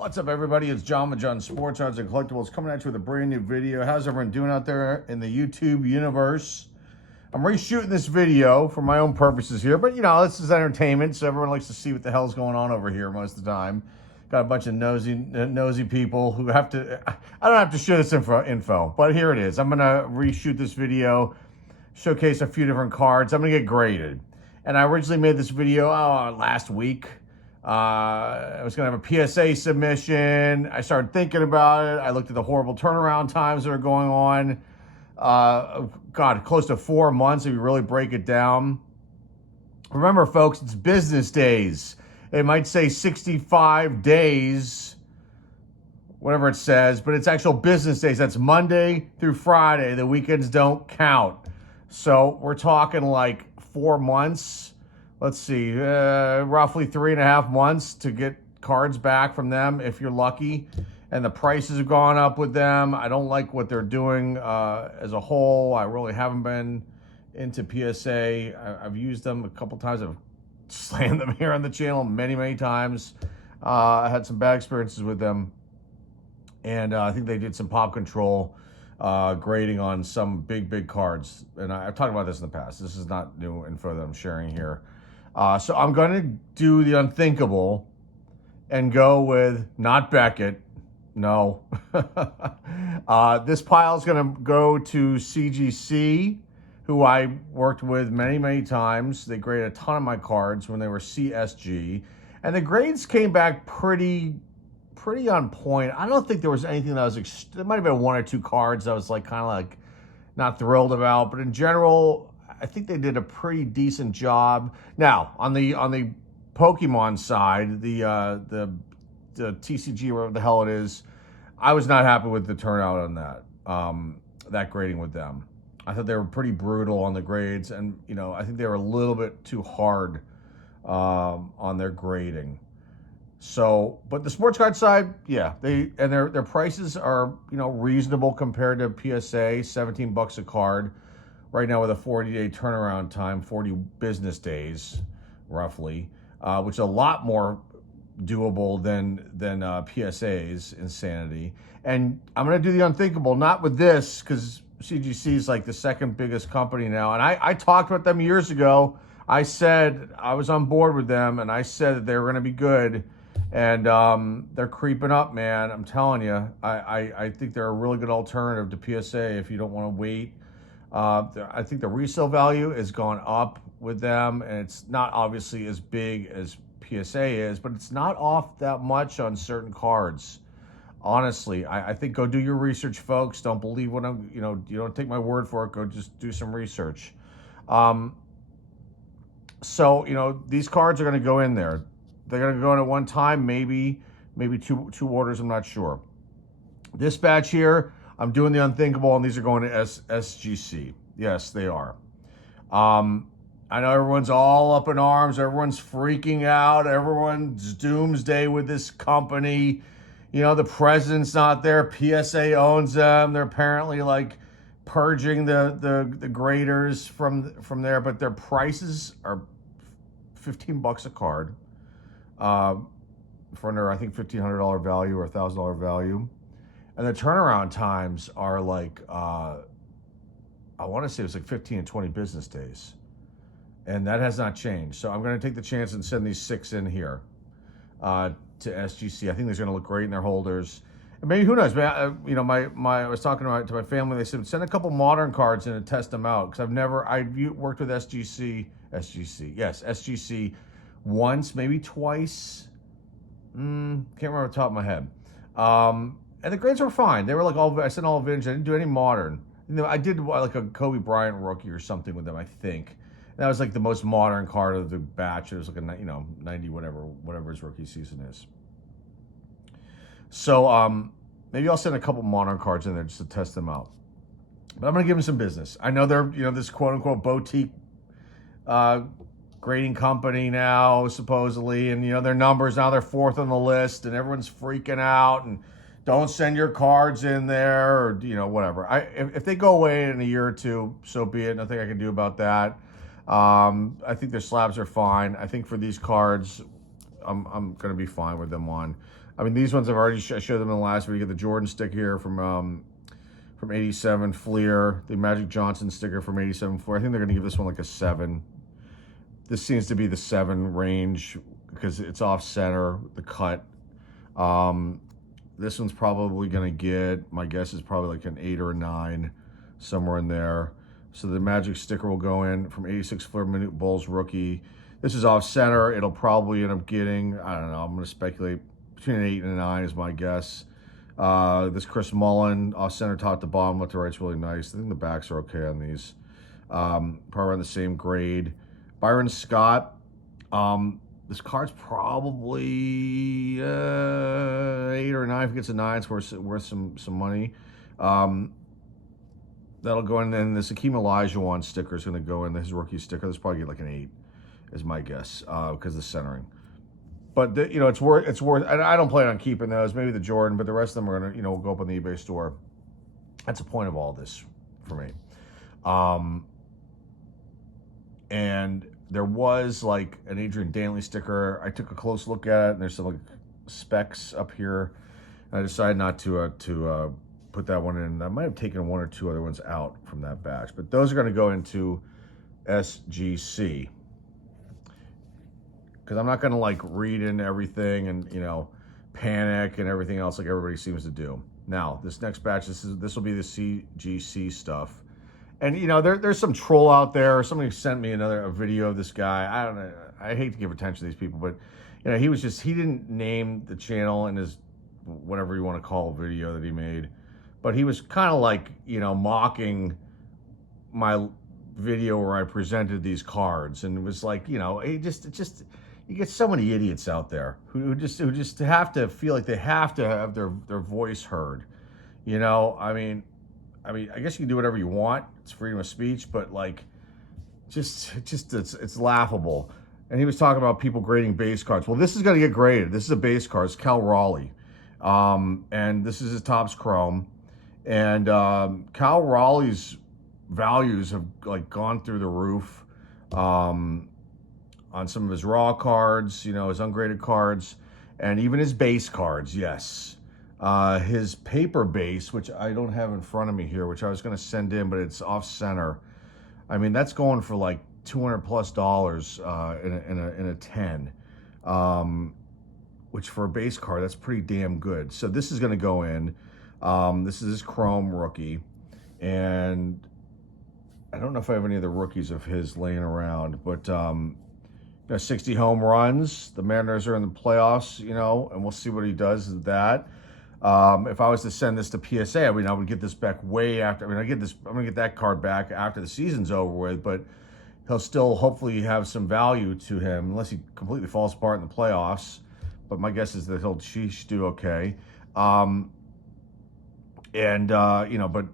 What's up, everybody? It's John with John Sports Odds and Collectibles coming at you with a brand new video. How's everyone doing out there in the YouTube universe? I'm reshooting this video for my own purposes here, but this is entertainment, so everyone likes to see what the hell's going on over here most of the time. Got a bunch of nosy people who have to. I don't have to share this info, but here it is. I'm gonna reshoot this video, showcase a few different cards. I'm gonna get graded, and I originally made this video last week. I was going to have a PSA submission. I started thinking about it. I looked at the horrible turnaround times that are going on. Close to 4 months if you really break it down. Remember, folks, it's business days. It might say 65 days, whatever it says, but it's actual business days. That's Monday through Friday. The weekends don't count. So we're talking like 4 months. Let's see, roughly 3.5 months to get cards back from them if you're lucky. And the prices have gone up with them. I don't like what they're doing as a whole. I really haven't been into PSA. I've used them a couple times. I've slammed them here on the channel many times. I had some bad experiences with them. And I think they did some pop control grading on some big cards. And I've talked about this in the past. This is not new info that I'm sharing here. So I'm going to do the unthinkable and go with not Beckett. No. This pile is going to go to CGC, who I worked with many times. They graded a ton of my cards when they were CSG. And the grades came back pretty on point. I don't think there was anything that was... There might have been 1 or 2 cards that I was kind of not thrilled about. But in general, I think they did a pretty decent job. Now, on the Pokemon side, the TCG, whatever the hell it is, I was not happy with the turnout on that grading with them. I thought they were pretty brutal on the grades, and I think they were a little bit too hard on their grading. So, but the sports card side, yeah, their prices are reasonable compared to PSA, $17 a card. Right now with a 40-day turnaround time, 40 business days, roughly, which is a lot more doable than PSA's insanity. And I'm going to do the unthinkable, not with this, because CGC is like the second biggest company now. And I talked about them years ago. I said I was on board with them, and I said that they were going to be good. And they're creeping up, man. I'm telling you. I think they're a really good alternative to PSA if you don't want to wait. I think the resale value has gone up with them, and it's not obviously as big as PSA is, but it's not off that much on certain cards. Honestly, I think go do your research, folks. Don't believe what I'm, you don't take my word for it. Go just do some research. So, these cards are going to go in there. They're going to go in at one time, maybe two orders. I'm not sure. This batch here, I'm doing the unthinkable, and these are going to SGC. Yes, they are. I know everyone's all up in arms. Everyone's freaking out. Everyone's doomsday with this company. The president's not there. PSA owns them. They're apparently purging the graders from there, but their prices are $15 a card for under, I think, $1,500 value or $1,000 value. And the turnaround times are I want to say it's 15 and 20 business days. And that has not changed. So I'm going to take the chance and send these 6 in here to SGC. I think these are going to look great in their holders. And maybe, who knows? I was talking to my family. They said, send a couple modern cards in and test them out. Because I've worked with SGC once, maybe twice. Can't remember off the top of my head. And the grades were fine. They were I sent all vintage. I didn't do any modern. I did a Kobe Bryant rookie or something with them, I think. And that was the most modern card of the batch. It was a 90 whatever his rookie season is. So maybe I'll send a couple modern cards in there just to test them out. But I'm gonna give them some business. I know they're this quote unquote boutique grading company now, supposedly, and their numbers now, they're 4th on the list, and everyone's freaking out and don't send your cards in there, or whatever. If they go away in a year or two, so be it. Nothing I can do about that. I think their slabs are fine. I think for these cards, I'm gonna be fine with them on. I mean, these ones I've already I showed them in the last video. You get the Jordan stick here from '87 Fleer, the Magic Johnson sticker from '87 Fleer. I think they're gonna give this one like a 7. This seems to be the 7 range because it's off center, the cut. This one's probably gonna get, my guess is probably like an 8 or a 9, somewhere in there. So the Magic sticker will go in from '86 Fleer Minute Bulls rookie. This is off center. It'll probably end up getting, I don't know, I'm gonna speculate, between an 8 and a 9 is my guess. This Chris Mullen, off center, top to bottom, left to right's really nice. I think the backs are okay on these. Probably around the same grade. Byron Scott, this card's probably 8 or 9. If it gets a 9, it's worth some money. That'll go in. Then this Akeem Olajuwon sticker is going to go in. His rookie sticker. This probably get like an 8, is my guess, because of the centering. But it's worth. I don't plan on keeping those. Maybe the Jordan, but the rest of them are going to go up on the eBay store. That's the point of all this for me. And there was like an Adrian Dantley sticker. I took a close look at it, and there's some like specks up here. And I decided not to put that one in. I might have taken 1 or 2 other ones out from that batch, but those are going to go into SGC because I'm not going to like read into everything and panic and everything else like everybody seems to do. Now this next batch, this will be the CGC stuff. And there's some troll out there. Somebody sent me a video of this guy. I don't know. I hate to give attention to these people, but he didn't name the channel in his whatever you want to call video that he made, but he was kind of like mocking my video where I presented these cards, and it was like you get so many idiots out there who just have to feel like they have to have their voice heard. I mean, I guess you can do whatever you want. It's freedom of speech, but like, it's laughable. And he was talking about people grading base cards. Well, this is going to get graded. This is a base card. It's Cal Raleigh, and this is his Topps Chrome. And Cal Raleigh's values have like gone through the roof on some of his raw cards, his ungraded cards, and even his base cards. Yes. His paper base, which I don't have in front of me here, which I was going to send in, but it's off center. I mean, that's going for like $200+ in a 10, which for a base card, that's pretty damn good. So this is going to go in. This is his Chrome rookie, and I don't know if I have any of the rookies of his laying around, but 60 home runs. The Mariners are in the playoffs, and we'll see what he does with that. If I was to send this to PSA, I would get this back way after. I'm gonna get that card back after the season's over with, but he'll still hopefully have some value to him, unless he completely falls apart in the playoffs. But my guess is that he'll do okay. But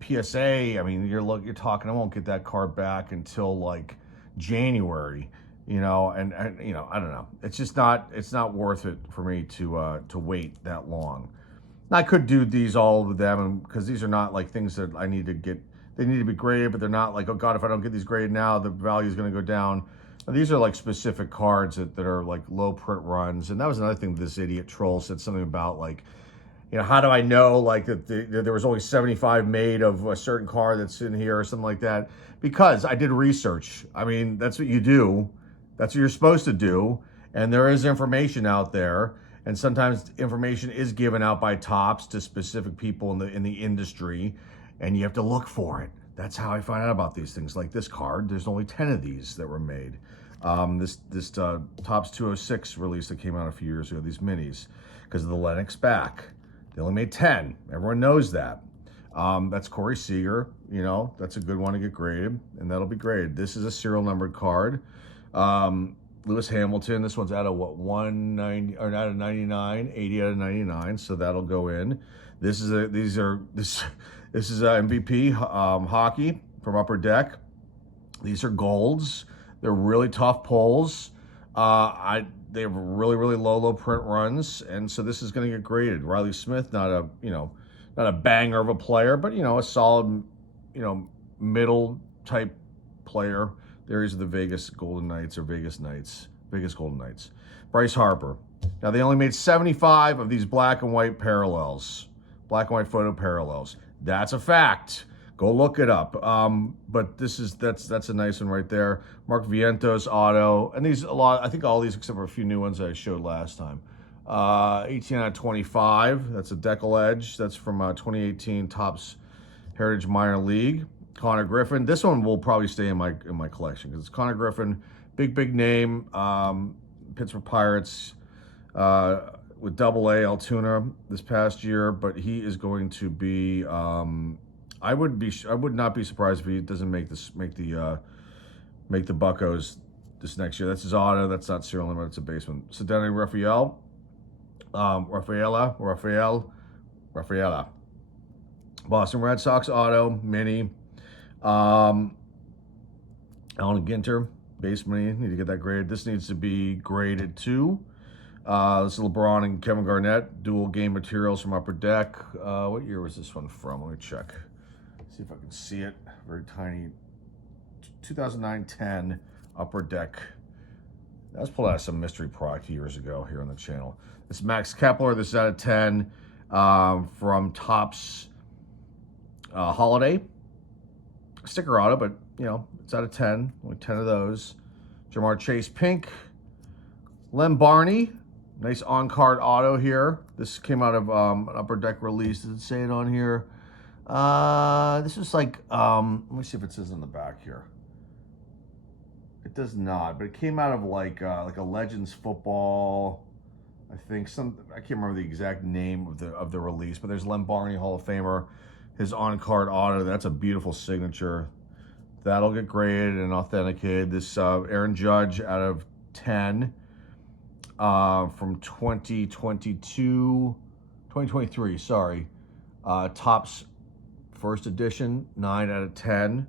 PSA, I mean, you're talking, I won't get that card back until like January. And I don't know. It's not worth it for me to wait that long. I could do these all of them because these are not like things that I need to get. They need to be graded, but they're not like, oh God, if I don't get these graded now, the value is going to go down. Now, these are like specific cards that are like low print runs. And that was another thing this idiot troll said something about like, how do I know like that there was only 75 made of a certain card that's in here or something like that? Because I did research. I mean, that's what you do. That's what you're supposed to do. And there is information out there. And sometimes information is given out by Topps to specific people in the industry, and you have to look for it. That's how I find out about these things. Like this card, there's only 10 of these that were made. This Topps 206 release that came out a few years ago, these minis, because of the Lennox back. They only made 10. Everyone knows that. That's Corey Seager. That's a good one to get graded, and that'll be graded. This is a serial numbered card. Lewis Hamilton, this one's out of 190 or out of 99, 80 out of 99, so that'll go in. This is MVP hockey from Upper Deck. These are golds. They're really tough pulls. They have really, really low print runs, and so this is going to get graded. Riley Smith, not a banger of a player, but a solid, middle type player. There is the Vegas Golden Knights or Vegas Golden Knights. Bryce Harper. Now, they only made 75 of these black and white parallels, black and white photo parallels. That's a fact. Go look it up. But that's a nice one right there. Mark Vientos auto, and these a lot. I think all these except for a few new ones that I showed last time. 18 out of 25. That's a decal edge. That's from 2018 Topps Heritage Minor League. Connor Griffin. This one will probably stay in my collection because it's Connor Griffin, big name. Pittsburgh Pirates with Double-A Altoona this past year, but he is going to be. I would not be surprised if he doesn't make the Buccos this next year. That's his auto. That's not serial number. It's a base one. Sedani Rafaela. Boston Red Sox auto mini. Alan Ginter base mini. Need to get that graded. This needs to be graded too. This is LeBron and Kevin Garnett dual game materials from Upper Deck. What year was this one from? Let me check. See if I can see it. Very tiny. 2009-10 Upper Deck. That was pulled out of some mystery product years ago here on the channel. This is Max Kepler. This is out of 10 from Topps Holiday. Sticker auto, but you know, it's out of 10. Only 10 of those. Jamar Chase Pink. Lem Barney. Nice on-card auto here. This came out of an Upper Deck release. Does it say it on here? This is like, let me see if it says on the back here. It does not, but it came out of like a Legends football. I think I can't remember the exact name of the release, but there's Lem Barney, Hall of Famer, his on-card auto. That's a beautiful signature. That'll get graded and authenticated. This Aaron Judge out of 10 from 2023, sorry. Topps First edition, 9 out of 10.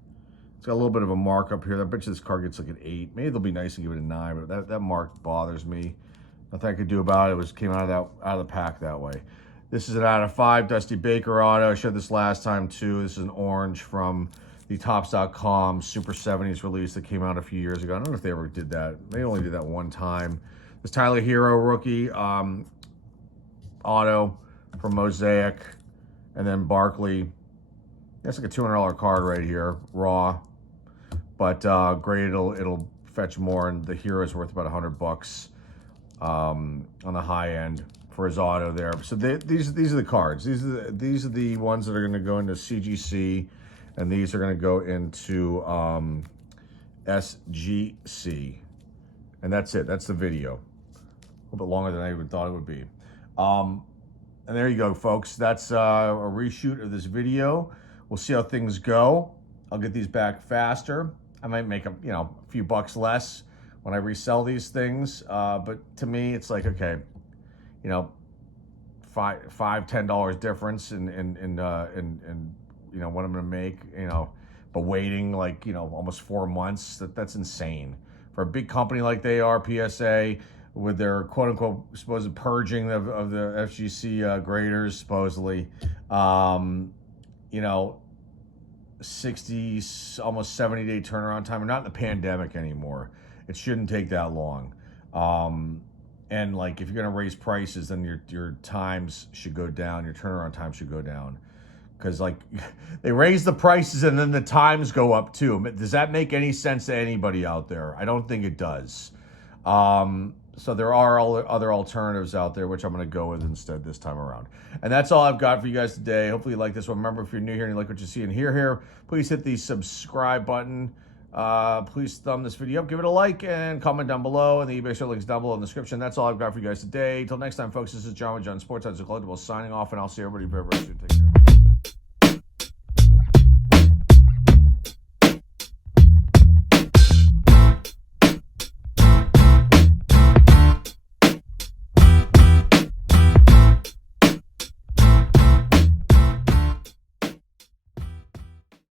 It's got a little bit of a markup here. I bet you this card gets like an 8. Maybe they'll be nice and give it a 9, but that mark bothers me. Nothing I could do about it. It came out of the pack that way. This is an out of 5 Dusty Baker auto. I showed this last time too. This is an orange from the Topps.com Super 70s release that came out a few years ago. I don't know if they ever did that. They only did that one time. This Tyler Hero rookie auto from Mosaic, and then Barkley. That's like a $200 card right here, raw, but graded it'll fetch more, and the Hero is worth about $100 on the high end for his auto there. So these are the cards. These are the ones that are going to go into CGC, and these are going to go into SGC, and that's it. That's the video. A little bit longer than I even thought it would be. And there you go, folks. That's a reshoot of this video. We'll see how things go. I'll get these back faster. I might make a few bucks less when I resell these things. But to me, it's like, okay, $5, $10 difference in what I'm gonna make, but waiting like, almost 4 months, that's insane. For a big company like they are, PSA, with their quote unquote supposed purging of the FGC graders, supposedly, 60, almost 70-day turnaround time. We're not in the pandemic anymore. It shouldn't take that long. And like, if you're gonna raise prices, then your times should go down. Your turnaround time should go down. Because like, they raise the prices and then the times go up too. Does that make any sense to anybody out there? I don't think it does. So there are other alternatives out there, which I'm going to go with instead this time around. And that's all I've got for you guys today. Hopefully you like this one. Remember, if you're new here and you like what you see and hear here, please hit the subscribe button. Please thumb this video up, give it a like, and comment down below. And the eBay show links down below in the description. That's all I've got for you guys today. Until next time, folks, this is John with John Sports Odds and Collectibles signing off, and I'll see everybody very, very soon. Take care.